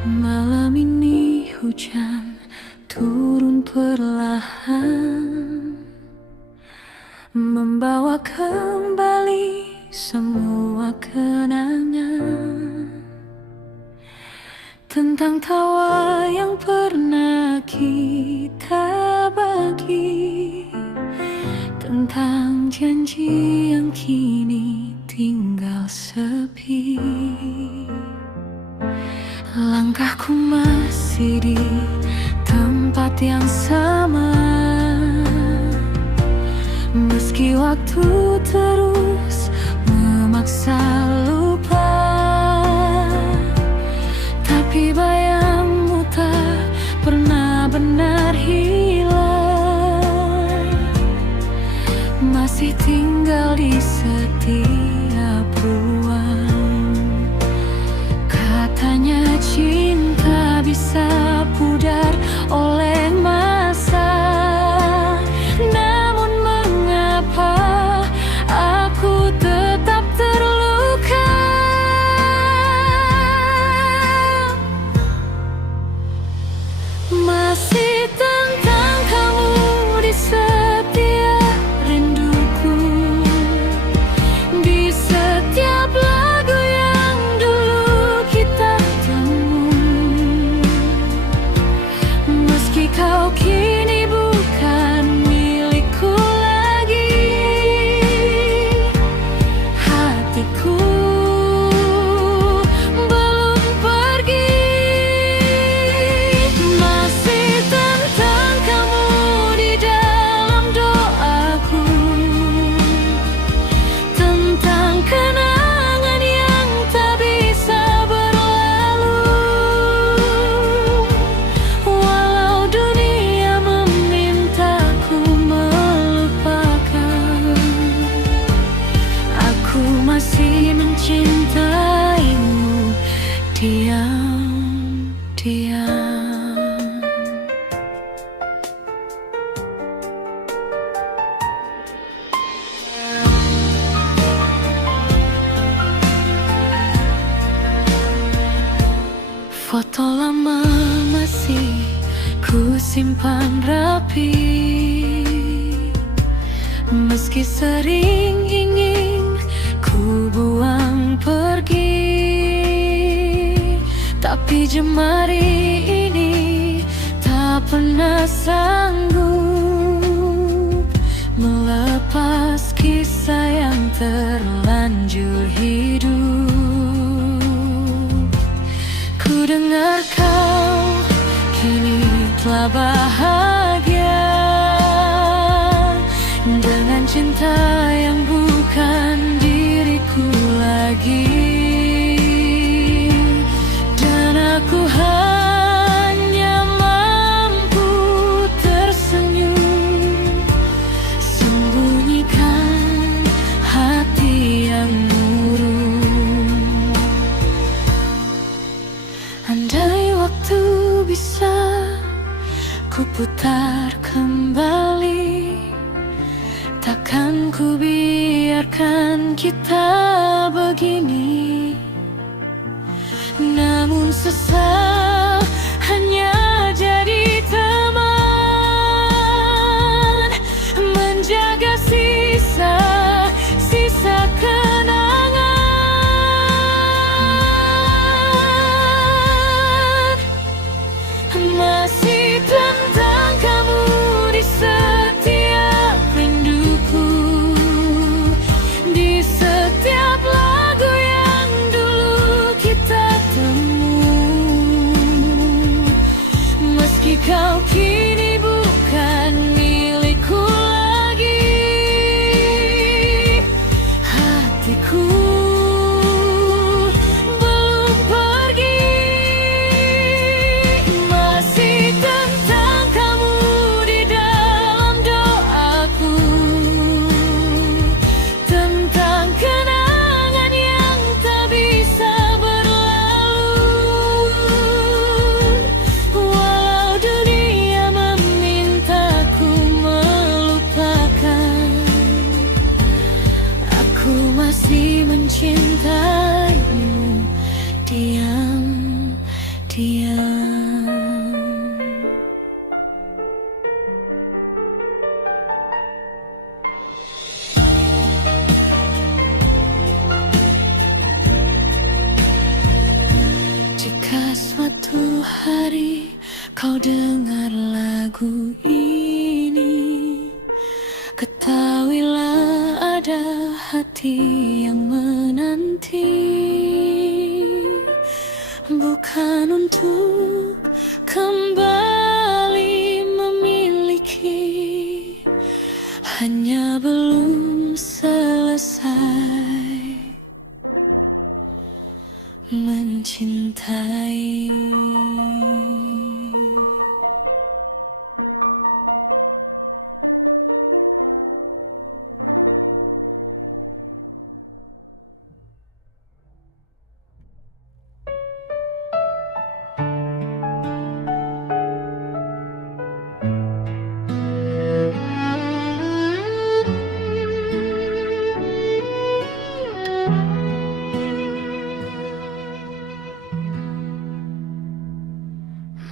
Malam ini hujan turun perlahan, membawa kembali semua kenangan tentang tawa yang pernah kita bagi, tentang janji yang kini tinggal sepi. Langkahku masih di tempat yang sama, meski waktu terus memaksa lupa. Tapi bayangmu tak pernah benar hilang, masih tinggal di setiap ruang. Katanya cinta bisa pudar oleh masa, namun mengapa aku tetap terluka? Masih tentang kamu di setiap rinduku, di setiap lagu yang dulu kita temu. Meski kau kini bukan milikku lagi, hatiku belum pergi. Masih tentang kamu di dalam doaku, tentang kenangan yang tak bisa berlalu. Walau dunia memintaku melupakan, aku masih mencintaimu diam-diam. Foto lama masih ku simpan rapi, meski sering ingin ku buang pergi. Tapi jemari ini tak pernah sanggup melepas kisah yang terlanjur hidup. Ku dengar kau kini telah bahagia dengan cinta yang bukan diriku lagi, dan aku hanya mampu tersenyum, sembunyikan hati yang murung. Andai waktu bisa ku putar kembali, takkan ku biarkan kita begini. Namun sesal hanya jadi teman, menjaga sisa-sisa kenangan. Masih tentang kamu di setiap rinduku, di setiap lagu yang dulu kita temu. Meski kau kini bukan milikku lagi, hatiku belum pergi. Masih tentang kamu di dalam doaku, tentang kenangan yang tak bisa berlalu. Walau dunia diam. Jika suatu hari kau dengar lagu ini, ketahuilah ada hati yang menanti, bukan untuk kembali memiliki, hanya belum selesai mencintai.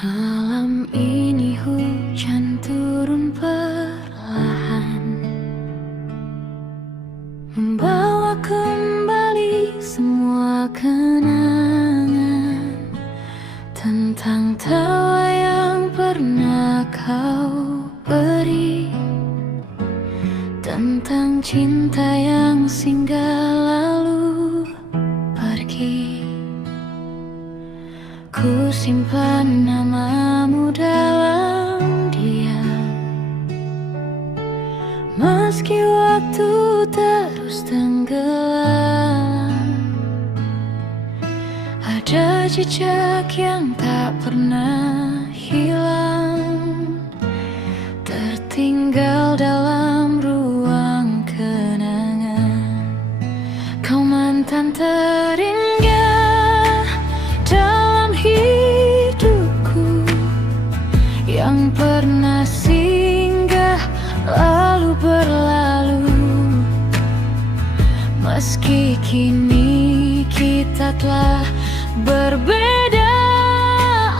Malam ini hujan turun perlahan, membawa kembali semua kenangan tentang tawa yang pernah kau beri, tentang cinta yang singgah lalu pergi. Ku simpan namamu dalam diam, meski waktu terus tenggelam. Ada jejak yang tak pernah hilang, tertinggal dalam ruang kenangan. Kau mantan terindah yang pernah singgah lalu berlalu, meski kini kita telah berbeda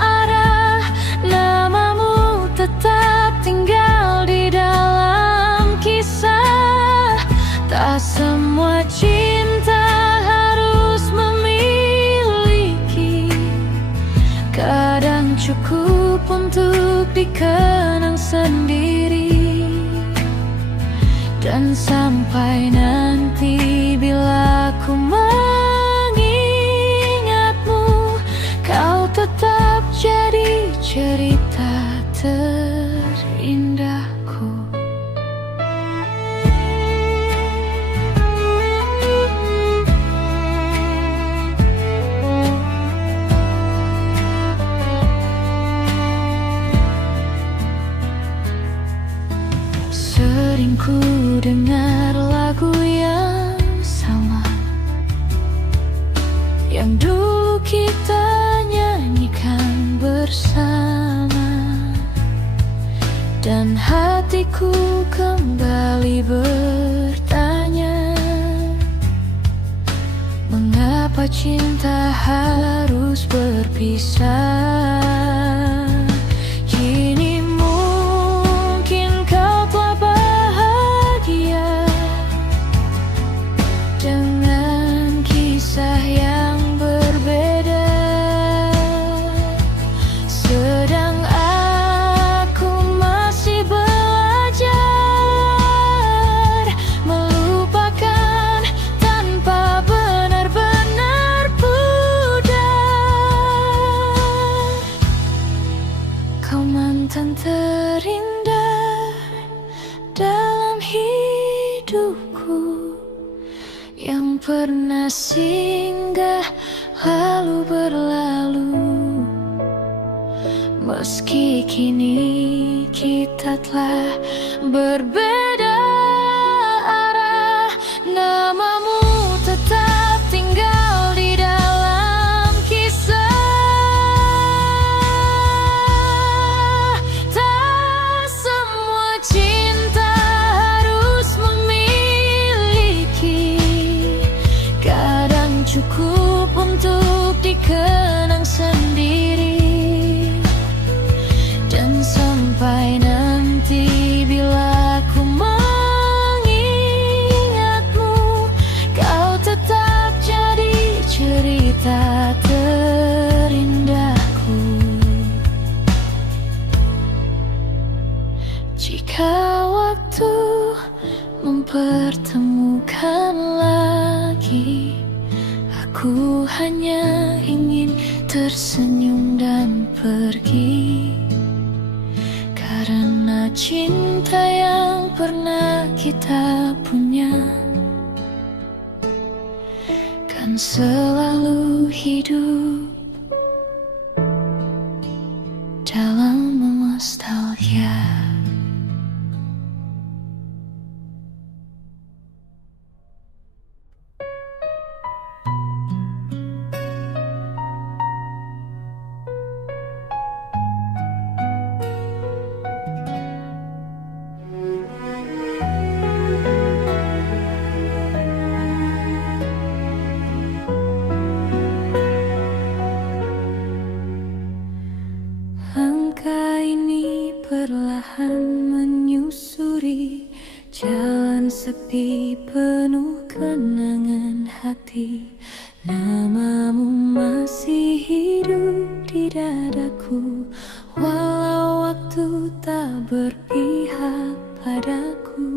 arah, namamu tetap tinggal di dalam kisah. Tak semua cinta harus memiliki, kadang cukup untuk dikenang sendiri. Dan sampai nanti bila ku mengingatmu, kau tetap jadi cerita terindahku. Sering ku dengar lagu yang sama, yang dulu kita nyanyikan bersama, dan hatiku kembali bertanya, mengapa cinta harus berpisah? Kini mungkin kau telah bahagia dengan kisah yang berbeda, sedang aku masih belajar melupakan tanpa benar-benar pudar. Kau mantan terindah dalam hidupku, yang pernah singgah lalu berlalu, meski kini kita telah berbeda arah, namamu tetap tinggal di dalam kisah. Tak semua cinta harus memiliki, kadang cukup untuk dikenang sendiri. dan pergi, karena cinta yang pernah kita punya kan selalu hidup dalam nostalgia. Langkah ini perlahan menyusuri jalan sepi penuh kenangan hati. Namamu masih hidup di dadaku, walau waktu tak berpihak padaku.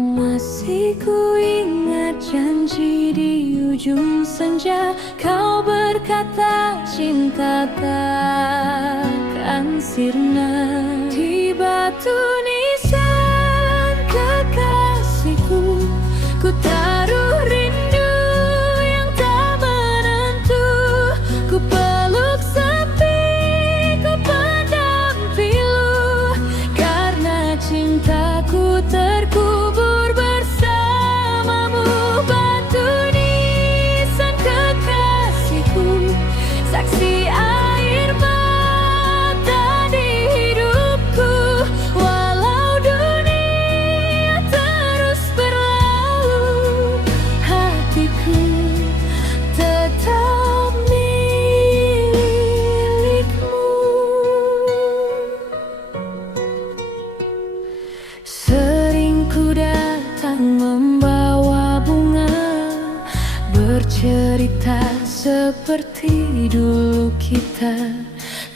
Masih ku ingat janji di ujung senja, kau berkata cinta takkan sirna. Di batu nisan kekasihku, ku taruh rindu yang tak menentu. Ku peluk sepi, ku pendam pilu, karena cintaku terkubur bersamamu. Batu nisan kekasihku, saksi air mata di hidupku, walau dunia terus berlalu, hatiku tetap milikmu. Sering ku datang membawa bunga, bercerita seperti dulu kita,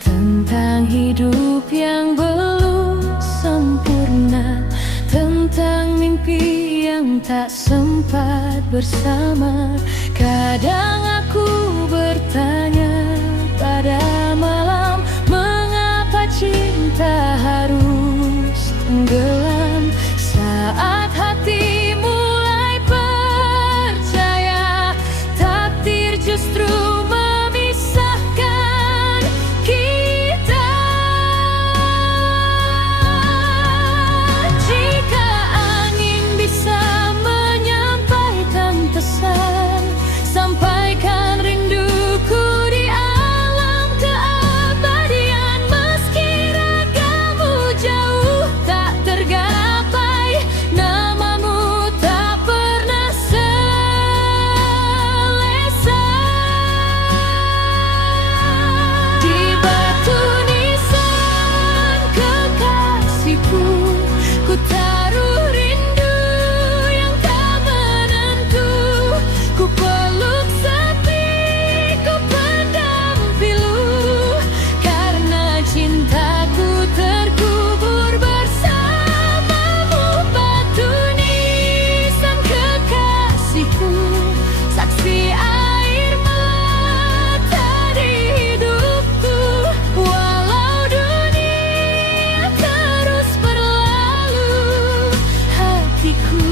tentang hidup yang belum sempurna, tentang mimpi yang tak sempat bersama. Kadang aku bertanya pada malam, mengapa cinta harus tenggelam saat hati mulai percaya takdir justru memisahkan kita. Jika angin bisa menyampaikan pesan, sampaikan rinduku di alam keabadian. Meski ragamu jauh tak tergapai, namamu tak pernah selesa. Di batu nisan kekasihku, ku taruh rindu yang tak menentu. Ku peluk sepi, ku pendam pilu, karena cintaku terkubur bersamamu. Batu nisan kekasihku, saksi air mata di hidupku, walau dunia terus berlalu, hatiku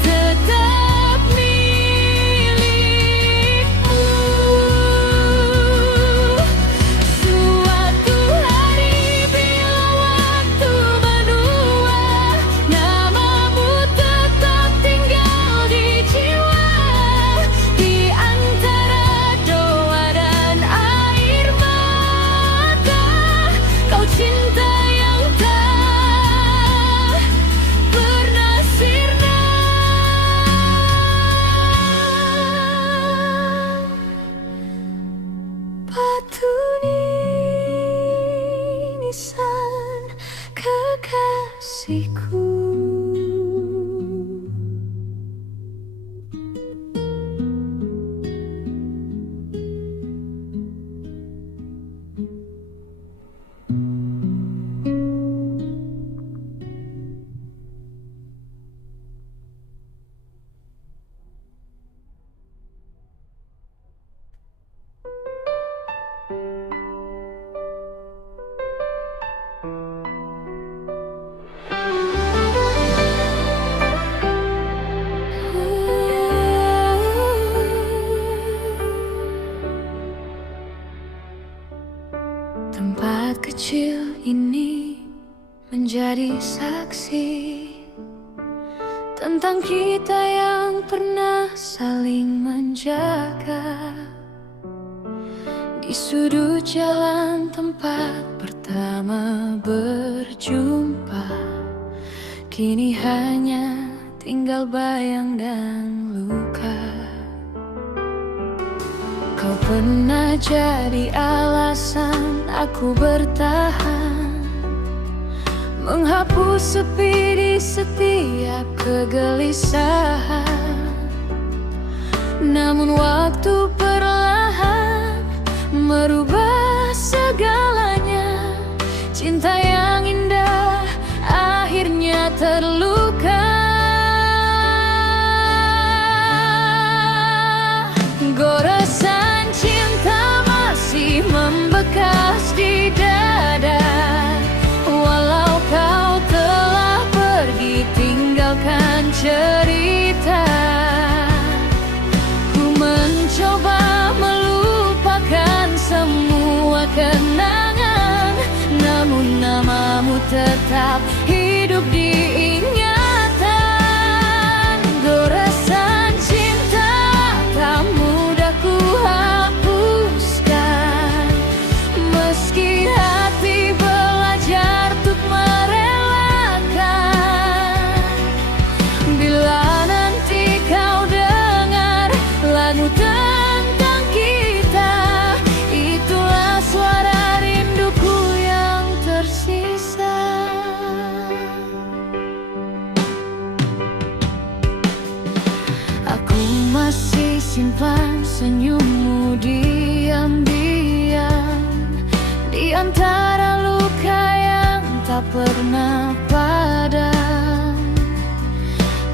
tetap milikmu. Suatu hari bila waktu menua, namamu tetap tinggal di jiwa, di antara doa dan air mata. Kau cinta yang tak pernah sirna. Batu nisan kekasihku. Tempat kecil ini menjadi saksi tentang kita yang pernah saling menjaga. Di sudut jalan tempat pertama berjumpa, kini hanya tinggal bayang dan luka. Kau pernah jadi alasan aku bertahan, menghapus sepi di setiap kegelisahan. Namun waktu perlahan merubah segalanya. Cinta yang indah akhirnya terluka. Goresan cinta masih membekas di dada. Walau kau telah pergi tinggalkan cerita, ku mencoba melupakan semua kenangan. Namun namamu tetap hidup di ingatan. Goresan cinta tak mudah ku hapuskan, meski hati belajar untuk merelakan. Bila nanti kau dengar lagu tentang kita, itulah suara rinduku yang tersisa. Aku masih simpan senyummu diam-diam di antara luka yang tak pernah padam.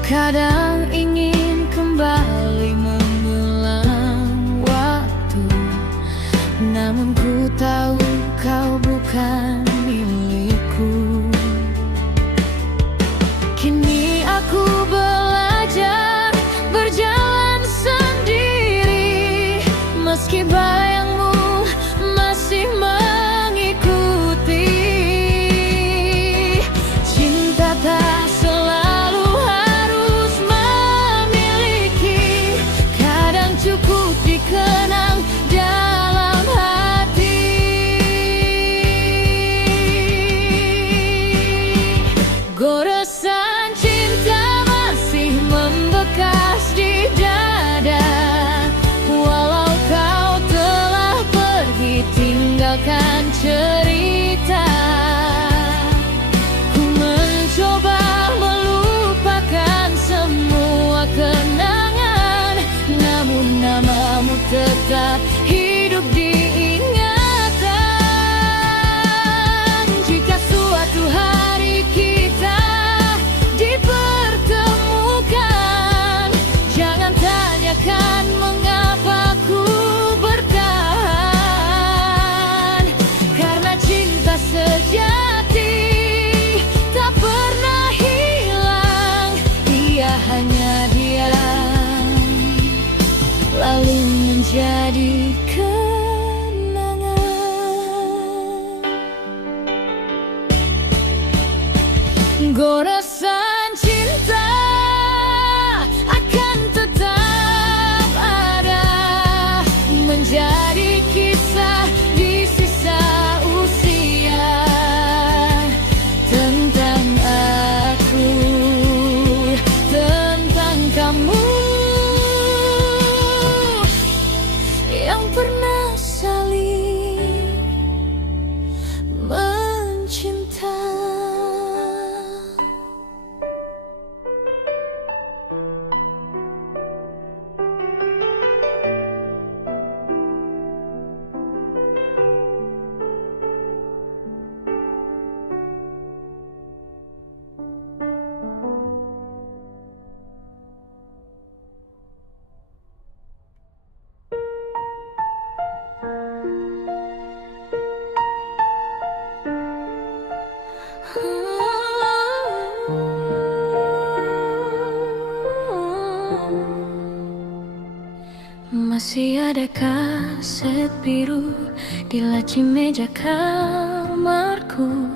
Kadang ingin kembali mengulang waktu, namun ku tahu kau bukan milikku. Kini aku belajar berjalan sendiri, meski bayangmu masih mengikuti. Cinta tak selalu harus memiliki, kadang cukup dikenang dalam hati. Goresan cinta masih membekas di dada. Walau kau telah pergi tinggalkan cerita, ku mencoba melupakan semua kenangan. Namun namamu tetap hidup di ingatan. Jika suatu hari kita dipertemukan, jangan tanyakan mengapa ku bertahan. Karena cinta sejati tak pernah hilang, ia hanya diam lalu menjadi kenangan. Goresan cinta akan tetap ada, menjadi kisah di sisa usia. Tentang aku, tentang kamu yang pernah saling mencinta. ada kaset biru di laci meja kamarku.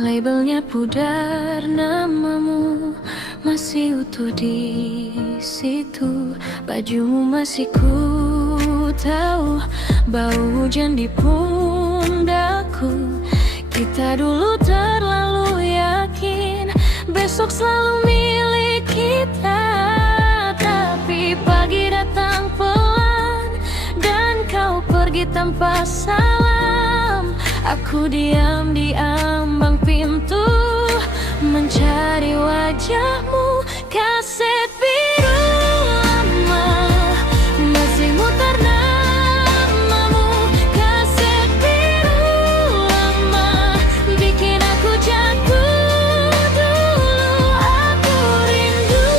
Labelnya pudar, namamu masih utuh di situ. Bajumu masih ku tahu, bau hujan di pundakku. Kita dulu terlalu yakin besok selalu milik kita. Tapi pagi datang pelan dan kau pergi tanpa salam. Aku diam di ambang pintu mencari wajahmu. Kaset biru lama masih muter namamu. Kaset biru lama bikin aku jatuh dulu. Aku rindu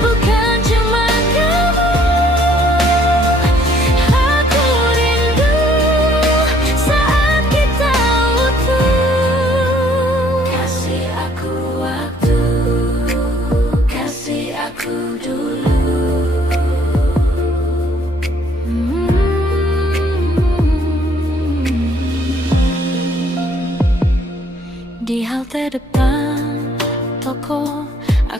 bukan cuma kamu, aku rindu saat kita utuh. Kasih aku waktu, kasih aku dulu. Di halte depan toko